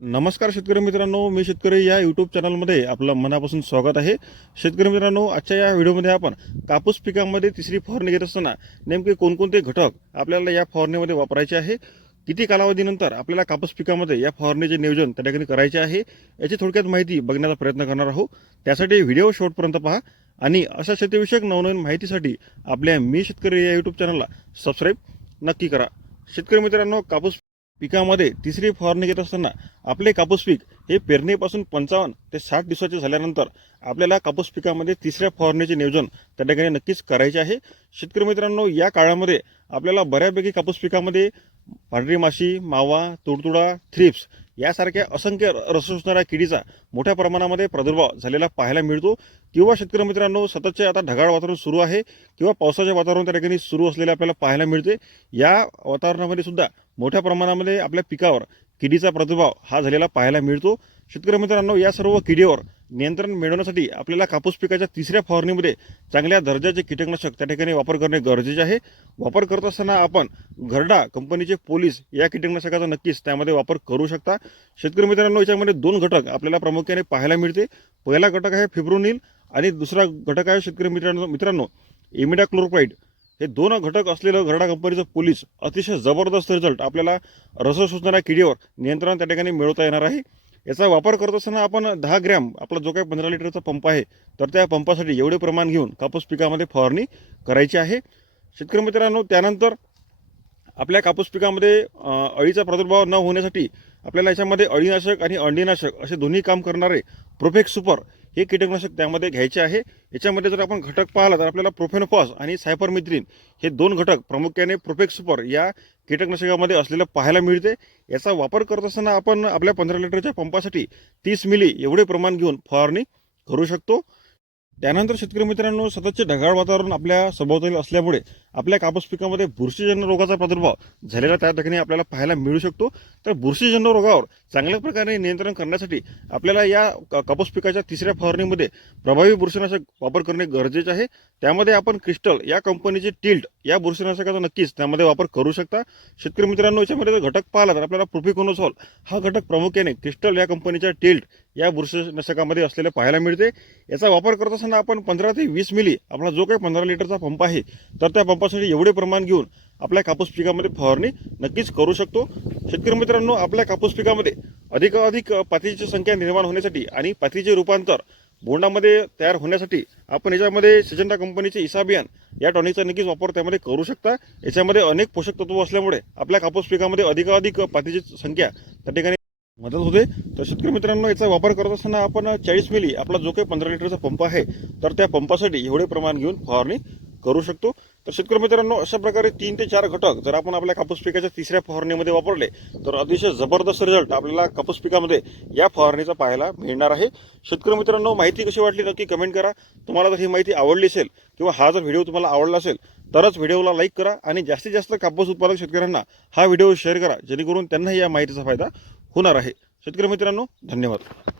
नमस्कार शेतकरी मित्रांनो मी शेतकरी या यूट्यूब चॅनलमध्ये आपलं मनापासून स्वागत आहे. शेतकरी मित्रांनो आजच्या या व्हिडिओमध्ये आपण कापूस पिकामध्ये तिसरी फवारणी घेत असताना नेमके कोणकोणते घटक आपल्याला या फवारणीमध्ये वापरायचे आहे? किती कालावधीनंतर आपल्याला कापूस पिकामध्ये या फवारणीचे नियोजन त्या ठिकाणी करायचे आहे? याची थोडक्यात माहिती बघण्याचा प्रयत्न करणार आहोत. त्यासाठी व्हिडिओ शेवटपर्यंत पहा आणि अशा शेतीविषयक नवनवीन माहितीसाठी आपल्या मी शेतकरी या यूट्यूब चॅनलला सबस्क्राईब नक्की करा. शेतकरी मित्रांनो कापूस पिकामध्ये तिसरी फवारणी घेत असताना आपले कापूस पीक हे पेरणीपासून पंचावन्न ते साठ दिवसाचे झाल्यानंतर आपल्याला कापूस पिकामध्ये तिसऱ्या फवारणीचे नियोजन त्या ठिकाणी नक्कीच करायचे आहे. शेतकरी मित्रांनो या काळामध्ये आपल्याला बऱ्यापैकी कापूस पिकामध्ये पांढरी माशी मावा तुडतुडा थ्रिप्स यासारख्या असंख्य रसोसणाऱ्या किडीचा मोठ्या प्रमाणामध्ये प्रादुर्भाव झालेला पाहायला मिळतो. किंवा शेतकरी मित्रांनो सततचे आता ढगाळ वातावरण सुरू आहे किंवा पावसाचे वातावरण त्या ठिकाणी सुरू असलेले आपल्याला पाहायला मिळते. या वातावरणामध्ये सुद्धा मोठ्या प्रमाणामध्ये आपल्या पिकावर किडीचा प्रादुर्भाव हा झालेला पाहायला मिळतो. शेतकरी मित्रांनो या सर्व किडीवर नियंत्रण मिळवण्यासाठी आपल्याला कापूस पिकाच्या तिसऱ्या फवारणीमध्ये चांगल्या दर्जाचे कीटकनाशक त्या ठिकाणी वापर करणे गरजेचे आहे. वापर करत असताना आपण घरडा कंपनीचे पोलीस या कीटकनाशकाचा नक्कीच त्यामध्ये वापर करू शकता. शेतकरी मित्रांनो याच्यामध्ये दोन घटक आपल्याला प्रामुख्याने पाहायला मिळते. पहिला घटक आहे फिब्रोनिल आणि दुसरा घटक आहे शेतकरी मित्रांनो मित्रांनो इमिडा क्लोरोपाईड हे दोन घटक असलेलं घरडा कंपनीचं पोलीस अतिशय जबरदस्त रिझल्ट आपल्याला रस शोषणाऱ्या किडीवर नियंत्रण त्या ठिकाणी मिळवता येणार आहे. याचा वापर करत असताना आपण दहा ग्रॅम आपला जो काही पंधरा लिटरचा पंप आहे तर त्या पंपासाठी एवढे प्रमाण घेऊन कापूस पिकामध्ये फवारणी करायची आहे. शेतकरी मित्रांनो त्यानंतर आपल्या कापूस पिकामध्ये अळीचा प्रादुर्भाव न होण्यासाठी आपल्याला याच्यामध्ये अळीनाशक आणि अंडीनाशक असे दोन्ही काम करणारे प्रोफेक्स सुपर हे कीटकनाशक त्यामध्ये घ्यायचे आहे. याच्यामध्ये जर आपण घटक पाहिला तर आपल्याला प्रोफेनोफॉस आणि सायपरमिथ्रिन हे दोन घटक प्रामुख्याने प्रोफेक्स सुपर या कीटकनाशकामध्ये असलेलं पाहायला मिळते. याचा वापर करत असताना आपण आपल्या पंधरा लिटरच्या पंपासाठी तीस मिली एवढे प्रमाण घेऊन फवारणी करू शकतो. त्यानंतर शेतकरी मित्रांनो सततचे ढगाळ वातावरण आपल्या सभोवताली असल्यामुळे आपल्या कापूस पिकामध्ये बुरशीजन्य रोगाचा प्रादुर्भाव झालेला त्या ठिकाणी आपल्याला पाहायला मिळू शकतो. तर बुरशीजन्य रोगावर चांगल्या प्रकारे नियंत्रण करण्यासाठी आपल्याला या कापूस पिकाच्या तिसऱ्या फवारणीमध्ये प्रभावी बुरशीनाशक वापर करणे गरजेचे आहे. त्यामध्ये आपण क्रिस्टल या कंपनीचे टिल्ट या बुरशीनाशकाचा नक्कीच त्यामध्ये वापर करू शकता. शेतकरी मित्रांनो याच्यामध्ये जर घटक पाहिला तर आपल्याला प्रोफिकोनोसॉल हा घटक प्रामुख्याने क्रिस्टल या कंपनीच्या टिल्ट या बुरशीनाशकामध्ये असलेले पाहायला मिळते. याचा वापर करत असताना आपण पंधरा ते वीस मिली आपला जो काही पंधरा लिटरचा पंप आहे तर त्या पंप पंपासाठी एवढे प्रमाण घेऊन आपल्या कापूस पिकामध्ये फवारणी नक्कीच करू शकतो. शेतकरी मित्रांनो आपल्या कापूस पिकामध्ये अधिकाधिक पातीची संख्या निर्माण होण्यासाठी आणि पातीचे रूपांतर बोंडामध्ये तयार होण्यासाठी आपण याच्यामध्ये सिजंडा कंपनीचे इसाबियान या टॉनिकचा नक्कीच वापर त्यामध्ये करू शकता. याच्यामध्ये अनेक पोषक तत्व असल्यामुळे आपल्या कापूस पिकामध्ये अधिकाधिक पातीची संख्या त्या ठिकाणी मदत होते. तर शेतकरी मित्रांनो याचा वापर करत असताना आपण चाळीस मिली आपला जो काही पंधरा लिटरचा पंप आहे तर त्या पंपासाठी एवढे प्रमाण घेऊन फवारणी करू शकतो. तर शेतकरी मित्रांनो अशा प्रकारे तीन ते चार घटक जर आपण आपल्या कापूस पिकाच्या तिसऱ्या फवारणीमध्ये वापरले तर अतिशय जबरदस्त रिझल्ट आपल्याला कापूस पिकामध्ये या फवारणीचा पाहायला मिळणार आहे. शेतकरी मित्रांनो माहिती कशी वाटली नक्की कमेंट करा. तुम्हाला जर ही माहिती आवडली असेल किंवा हा जर व्हिडिओ तुम्हाला आवडला असेल तरच व्हिडिओला लाईक करा आणि जास्तीत जास्त कापूस उत्पादक शेतकऱ्यांना हा व्हिडिओ शेअर करा जेणेकरून त्यांनाही या माहितीचा फायदा होणार आहे. शेतकरी मित्रांनो धन्यवाद.